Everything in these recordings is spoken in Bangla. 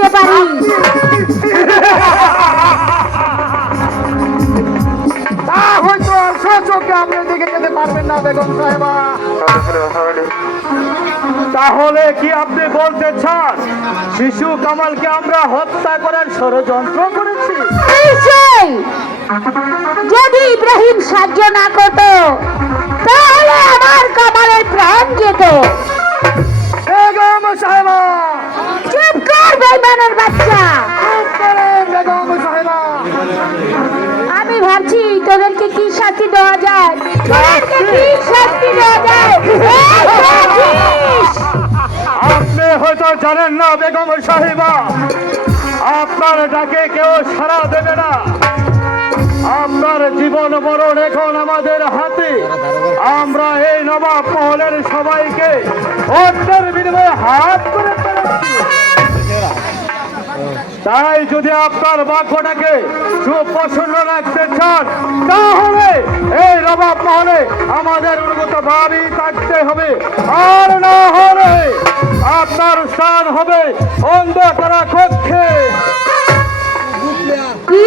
দিতে পারি। তা হয়তো আর চোখে আপনার দিকে যেতে পারবেন না বেগম সাহেবা। তাহলে কি আপনি বলতে চান শিশু কামালকে আমরা হত্যা করার ষড়যন্ত্র করেছি? নিশ্চয়ই, যদি ইব্রাহিম সাহায্য না করত তাহলে আমার কামালের প্রাণ যেত। বেগম সাহেবা, চুপ কর বেঈমানের বাচ্চা। চুপ করেন বেগম সাহেবা। আমি ভাবছি তোদেরকে কি শাস্তি দেওয়া যায়, তোদেরকে কি শাস্তি দেওয়া যায়। এই দেখছিস? আপনি হয়তো জানেন না বেগম সাহেবা, আপনার ডাকে কেউ সাড়া দেবে না। আপনার জীবন মরণ এখন আমাদের হাতে। আমরা এই নবাব মহলের সবাইকে অর্থের বিনিময়ে হাত করে ফেলেছি। তাই যদি আপনার বাক্যটাকে সুপ্রসন্ন রাখতে চান তাহলে এই নবাব মহলে আমাদের অনুগত ভাবেই থাকতে হবে, আর না হলে আপনার স্থান হবে অন্ধকারা কক্ষে। কি?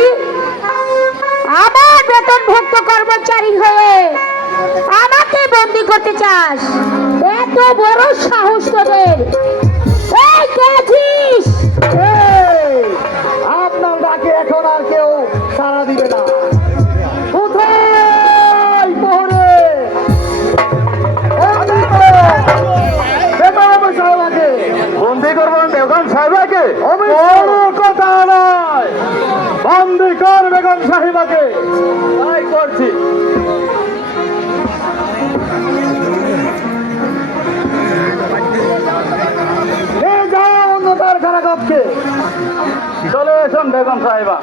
আমার বেতনভুক্ত কর্মচারী হয়ে আমাকে বন্দি করতে চাস? এত বড় সাহস তোদের! এই কে আছিস? এই, আপনার ডাকে এখন আর কেউ সাড়া দিবে না। কোথায় মোহরে? বেগম সাহেবাকে বন্দি করবেন? বেগম সাহেবাকে কোনো কথা নয়, বন্দি কর বেগম সাহেবাকে। তাই করছি। যাও অন্য কারখানা কক্ষে। চলে এসুন বেগম সাহেবা।